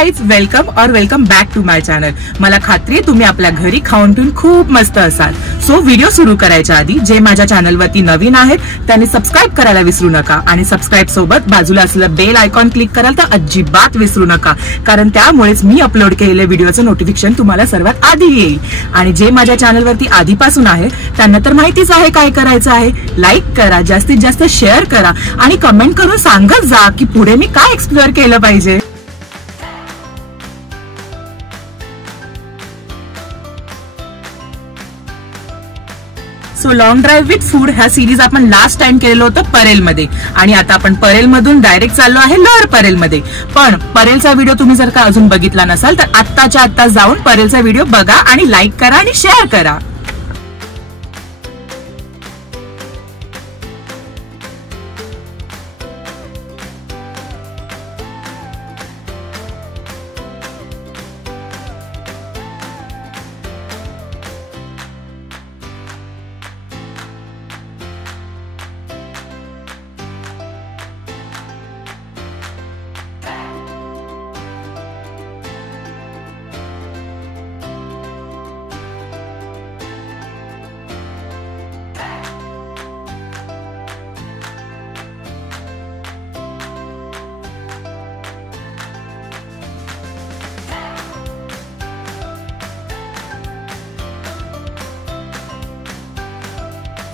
Guys, welcome back to my channel. मला खात्री आहे तुम्ही आपल्या घरी खाऊन पिऊन खूप मस्त असाल। सो व्हिडिओ सुरू करायच्या आधी जे माझ्या चॅनलवरती नवीन आहेत त्यांनी सबस्क्राइब करायला विसरू नका आणि सबस्क्राइब सोबत बाजूला असलेला बेल आयकॉन क्लिक कराल तर अजिबात विसरू नका, कारण त्यामुळेच मी अपलोड केलेल्या व्हिडिओचं नोटिफिकेशन तुम्हाला सर्वात आधी येईल। आणि जे माझ्या चॅनलवरती आधीपासून आहे त्यांना तर माहितीच आहे काय करायचं आहे। लाईक करा, जास्तीत जास्त शेअर करा आणि कमेंट करून सांगत जा की पुढे मी काय एक्सप्लोर केलं पाहिजे। So long drive with food ह्या सिरीज आपण लास्ट टाइम केलेलं होतं परेलमध्ये आणि आता आपण परेलमधून डायरेक्ट चाललो आहे लोअर परेलमध्ये। पण परेलचा व्हिडिओ तुम्ही जर का अजून बघितला नसाल तर आत्ताच्या आत्ता जाऊन परेलचा व्हिडिओ बघा आणि लाईक करा आणि शेअर करा।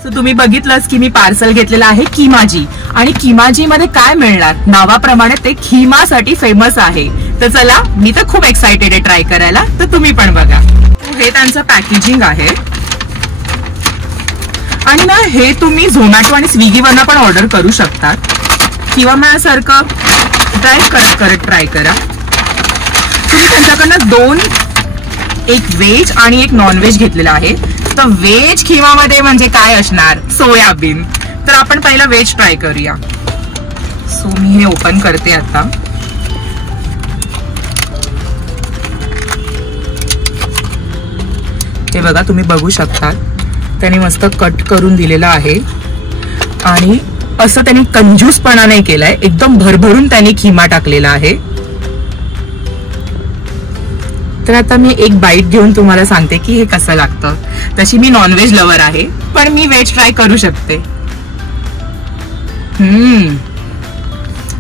तुम्ही बघितलंच की मी पार्सल घेतलेलं आहे किमाजी, आणि किमाजी मध्ये काय मिळणार, नावाप्रमाणे ते खिमासाठी फेमस आहे। तर चला, मी तर खूप एक्साइटेड आहे ट्राय करायला, तर तुम्ही पण बघा। हे त्यांचं पॅकेजिंग आहे आणि ना हे तुम्ही झोमॅटो आणि स्विगीवरनं पण ऑर्डर करू शकतात किंवा माझ्यासारखं ड्राईव्ह करत ट्राय करा। तुम्ही त्यांच्याकडनं दोन, एक व्हेज आणि एक नॉन व्हेज घेतलेला आहे। तर व्हेज खिमामध्ये म्हणजे काय असणार, सोयाबीन। तर आपण पहिला व्हेज ट्राय करूया। सो मी हे ओपन करते आता। हे बघा, तुम्ही बघू शकता त्यांनी मस्त कट करून दिलेलं आहे आणि असं त्यांनी कंजूसपणा नाही केलाय, एकदम भरभरून त्यांनी खिमा टाकलेला आहे। तर आता मी एक बाईट घेऊन तुम्हाला सांगते की हे कसं लागतं। तशी मी नॉनव्हेज लवर आहे पण मी व्हेज ट्राय करू शकते।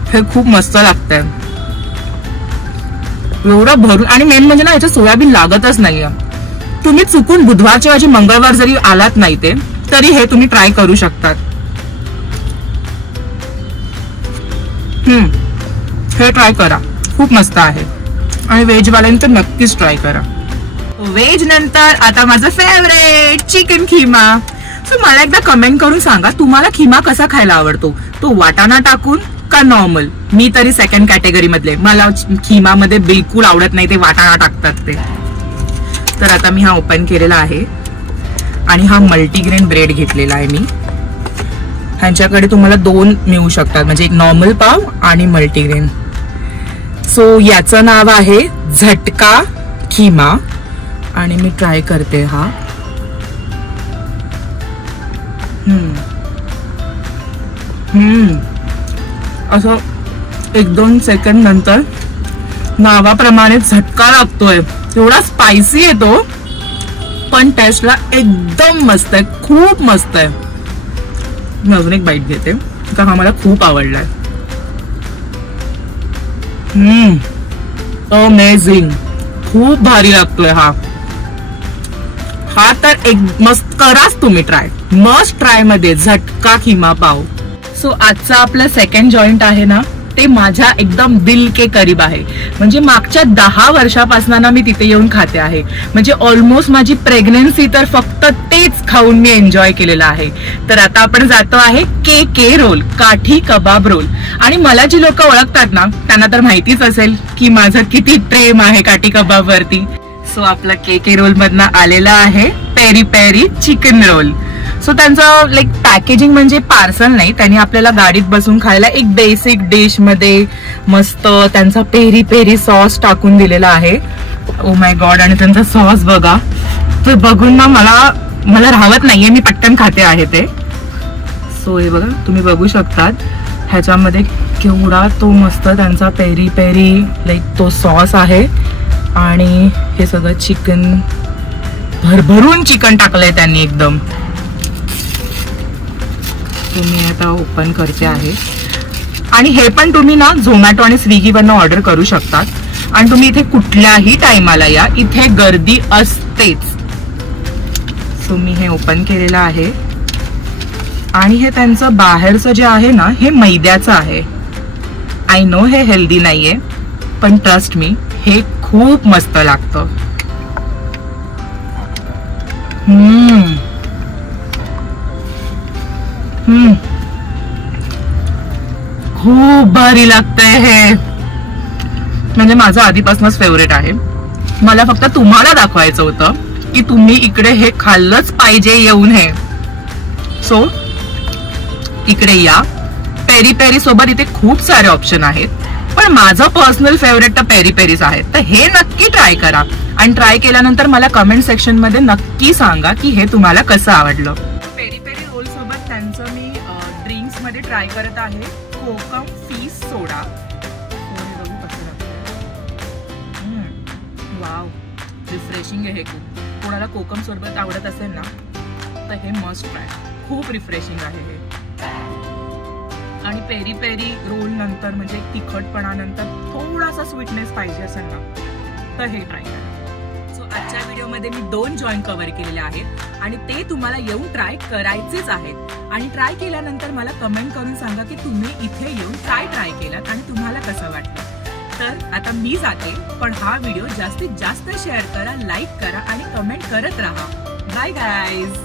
हे खूप मस्त लागतंय, एवढं भरून, आणि मेन म्हणजे ना याच्यात सोयाबीन लागतच नाहीये। तुम्ही चुकून बुधवारच्या ऐवजी मंगळवार जरी आलात नाही ते तरी हे तुम्ही ट्राय करू शकतात। हे ट्राय करा, खूप मस्त आहे आणि व्हेज वाल्यांनी तर नक्कीच ट्राय करा। व्हेज नंतर आता माझं फेवरेट चिकन खिमा। सो मला एकदा कमेंट करून सांगा तुम्हाला खिमा कसा खायला आवडतो, तो वाटाणा टाकून का नॉर्मल। मी तरी सेकंड कॅटेगरी मधले, मला खिमा मध्ये बिलकुल आवडत नाही ते वाटाणा टाकतात ते। तर आता मी हा ओपन केलेला आहे आणि हा मल्टीग्रेन ब्रेड घेतलेला आहे मी। ह्यांच्याकडे तुम्हाला दोन मिळू शकतात, म्हणजे एक नॉर्मल पाव आणि मल्टीग्रेन। सो याचं नाव आहे झटका खिमा आणि मी ट्राय करते हा। असं 1-2 सेकंड नंतर नावाप्रमाणे झटका लागतोय, एवढा स्पायसी आहे तो, पण टेस्टला एकदम मस्त आहे, खूप मस्त आहे। मी अजून एक बाईट घेते का हा मला खूप आवडलाय। अमेझिंग, खूप भारी लागतोय हा तर एक मस्त कराच तुम्ही ट्राय, मस्ट ट्राय मध्ये झटका खिमा पाव। सो आजचा आपला सेकंड जॉईंट आहे ना ते माझ्या एकदम दिल के करीब आहे, म्हणजे मागच्या 10 वर्षापासून ना मी तिथे येऊन खाते आहे। म्हणजे ऑलमोस्ट माझी प्रेग्नन्सी तर फक्त तेच खाऊन मी एन्जॉय केलेलं आहे। तर आता आपण जातो आहे के रोल, काठी कबाब रोल। आणि मला जी लोक ओळखतात ना त्यांना तर माहितीच असेल की माझं किती प्रेम आहे काठी कबाब वरती। सो आपला के रोल मधनं आलेला आहे peri peri chicken roll. So त्यांचं लाईक पॅकेजिंग म्हणजे पार्सल नाही, त्यांनी आपल्याला गाडीत बसून खायला एक बेसिक डिश मध्ये मस्त त्यांचा पेरी पेरी सॉस टाकून दिलेला आहे। ओ माय गॉड, आणि त्यांचा सॉस बघा, ते बघून ना मला राहत नाहीये, मी पटकन खाते आहे ते। सो हे बघा, तुम्ही बघू शकतात ह्याच्यामध्ये केवढा तो मस्त त्यांचा पेरी पेरी लाईक तो सॉस आहे आणि हे सगळं चिकन भरभरून चिकन टाकलंय त्यांनी एकदम. तुम्ही आता ओपन करते आहे आणि हे पण तुम्ही ना झोमॅटो आणि स्विगीवरनं ऑर्डर करू शकतात आणि तुम्ही इथे कुठल्याही टाइमाला या, इथे गर्दी असतेच. सो मी हे ओपन केलेलं आहे आणि हे त्यांचं बाहेरचं जे आहे ना हे मैद्याचं आहे. आय नो हे हेल्दी नाहीये पण ट्रस्ट मी हे खूप मस्त लागतं. खूप भारी लागतंय हे. म्हणजे माझं आधीपासूनच फेवरेट आहे. मला फक्त तुम्हाला दाखवायचं होतं की तुम्ही इकडे हे खाल्लंच पाहिजे येऊन हे. सो इकडे या. पेरी पेरी सोबत इथे खूप सारे ऑप्शन आहेत पण माझं पर्सनल फेवरेट तर पेरी पेरीज आहेत. तर हे नक्की ट्राय करा आणि ट्राय केल्यानंतर मला कमेंट सेक्शन मध्ये नक्की सांगा की हे तुम्हाला कसं आवडलं. पेरी पेरी रोल सोबत त्यांचं मी ड्रिंक्स मध्ये ट्राय करत आहे कोकम फीस सोडा. वाव, रिफ्रेशिंग आहे हे खूप. कोणाला कोकम सोबत आवडत असेल ना तर हे मस्ट ट्राय. खूप रिफ्रेशिंग आहे हे. आणि पेरी पेरी रोल नंतर म्हणजे तिखटपणा नंतर थोडासा स्वीटनेस पाहिजे असेल ना तर हे ट्राय करा. सो आजच्या व्हिडिओमध्ये मी 2 जॉईंट कव्हर केलेले आहेत आणि ते तुम्हाला येऊन ट्राय करायचेच आहेत. आणि ट्राय केल्यानंतर मला कमेंट करून सांगा की तुम्ही इथे येऊन ट्राय केलात आणि तुम्हाला कसं वाटलं. तर आता मी जाते पण हा व्हिडिओ जास्तीत जास्त शेअर करा, लाईक करा आणि कमेंट करत राहा. Bye guys.